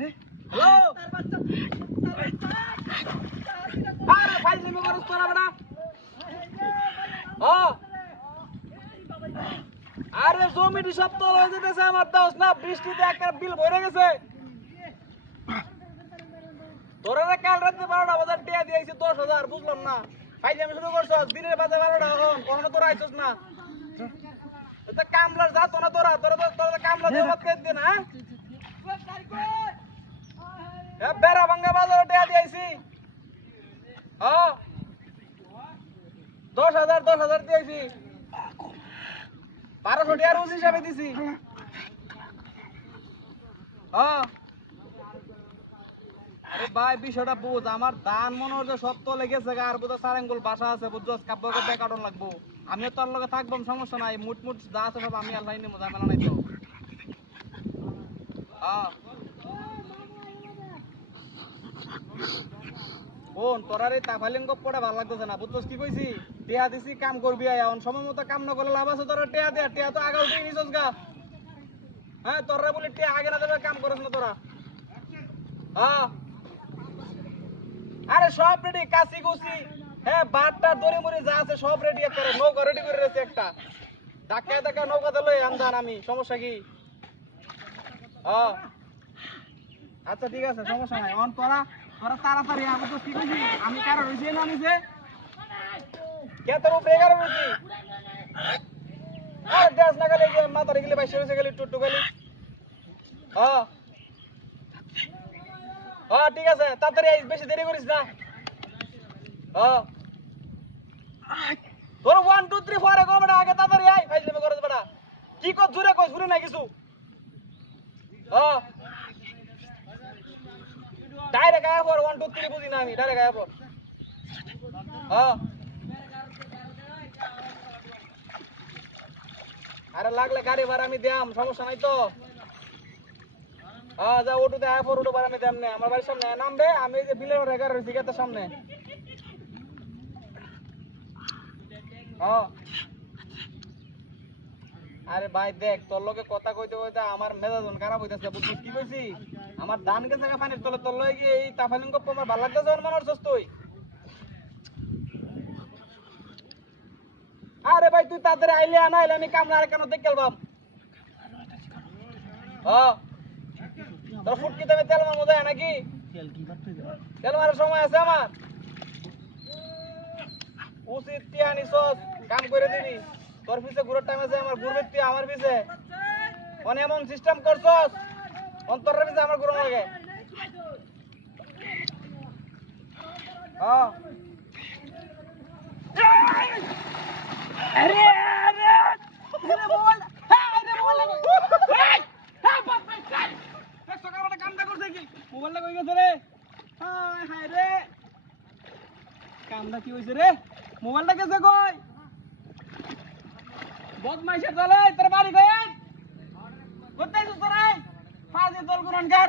রে হ্যালো আরে ভাই তুমি করছ তোরা বড়া আরে জমিটি সব তো হয়ে যেতেছে আমার দাস না বৃষ্টিতে একটা বিল ভরে গেছে তোরা কাল রাতে 12টা বাজার টিয়া দিয়েছি 10,000 বুঝলাম না ভাই আমি শুরু করছস দিনের বাজার 12টা এখন কোন তোরা আইছস না এটা কামলার যাতো না তোরা তোরা কামলা জবাত করে দে না বেড়া ভাঙ্গা বাজারে টিয়া দিয়েছি 10,000 দিয়েছি 1200 টাকা রোজ হিসাবে দিছি আরে ভাই বিষয়টা বুঝ আমার দান মনে হচ্ছে সব তো লেগেছে আর বুঝা সারেঙ্গুল বাসা আছে বুঝছস কাব্য কাব্য কাটন লাগবো আমিও তোর লগে থাকবো সমস্যা নাই মুট যা আছে সব আমি আল্লাহ নিমু ঝামেলা নাই তো কোন তোরারে তাফালিং গপ্পটা ভালো লাগতেছে না বুঝছস কি কইছি টিয়া দিছি কাম করবি এখন সময় মতো কাম না করলে লাভ আছে তোরা টিয়া দে টিয়া তো আগাও দিয়ে নিছস গা হ্যাঁ তোরা বলি টিয়া আগে না দেবে কাম করছ না তোরা আরে সব রেডি কাশি গুছি হ্যাঁ বাটটা দড়ি মুড়ি যা আছে সব রেডি করে নৌকা রেডি করে রেখেছি একটা ধাক্কা নৌকাতে লই আনদান আমি সমস্যা কি আচ্ছা ঠিক আছে সমস্যা নাই অন তোরা তাড়াতাড়ি আমি তো কি কইছি আমি কারো রইছি না নিছে কে তোর উপরে কারো রইছি আরে দেশ না গেলে মাথারে গেলে বাইশে রইছে গেলে টুটু গেলি ঠিক আছে তাড়াতাড়ি আইস বেশি দেরি করিস না তোর 1 2 3 4 কো বড় আগে তাড়াতাড়ি আই ফাইল নেবে করে বড় কি কো জুরে কই শুনে নাই কিছু ডাইরেক্ট আয়া পর 1 2 3 বুঝি না আমি ডাইরেক্ট আয়া পর আরে লাগলে গাড়ি ভাড়া আমি দিয়াম সমস্যা নাই তো যা ওটুতে আয়া পর ওটু ভাড়া আমি দিয়াম না আমার বাড়ির সামনে নামবে আমি এই যে বিলের রেগার রইছি গেটের সামনে আরে ভাই দেখ তোর লগে কথা কইতে কইতে আমার মেজাজন খারাপ হইতাছে বুঝছিস কি কইছি আমার ধান গেছে পানির তলে তোর লগে কি এই তাফালিং গপ্প আমার ভালো লাগতেছে মনে হচ্ছস তুই আরে ভাই তুই তাড়াতাড়ি আইলে না আইলে আমি কামলা আর কেন দেখ গেলবাম তোর ফুটকি দেবে তেল মার মজা নাকি তেল মারার সময় আছে আমার উচিত তিয়ানি সস কাম করে দিবি তোর পিছে ঘুরার টাইম আছে আমার ঘুরবে তুই আমার পিছে মানে এমন সিস্টেম করছস অন্তরের পিছে আমার ঘুরানো লাগে আরে আরে আরে বল আরে বল বাপ রে এক সকাল বেলা কামটা করছে কি মোবাইলটা কই গেছে রে হায় হায় রে কামটা কি হইছে রে মোবাইলটা গেছে কই বদমাইশে চলে তোর বাড়ি কই কোথায় তোরা ফাজে দল গুরনকার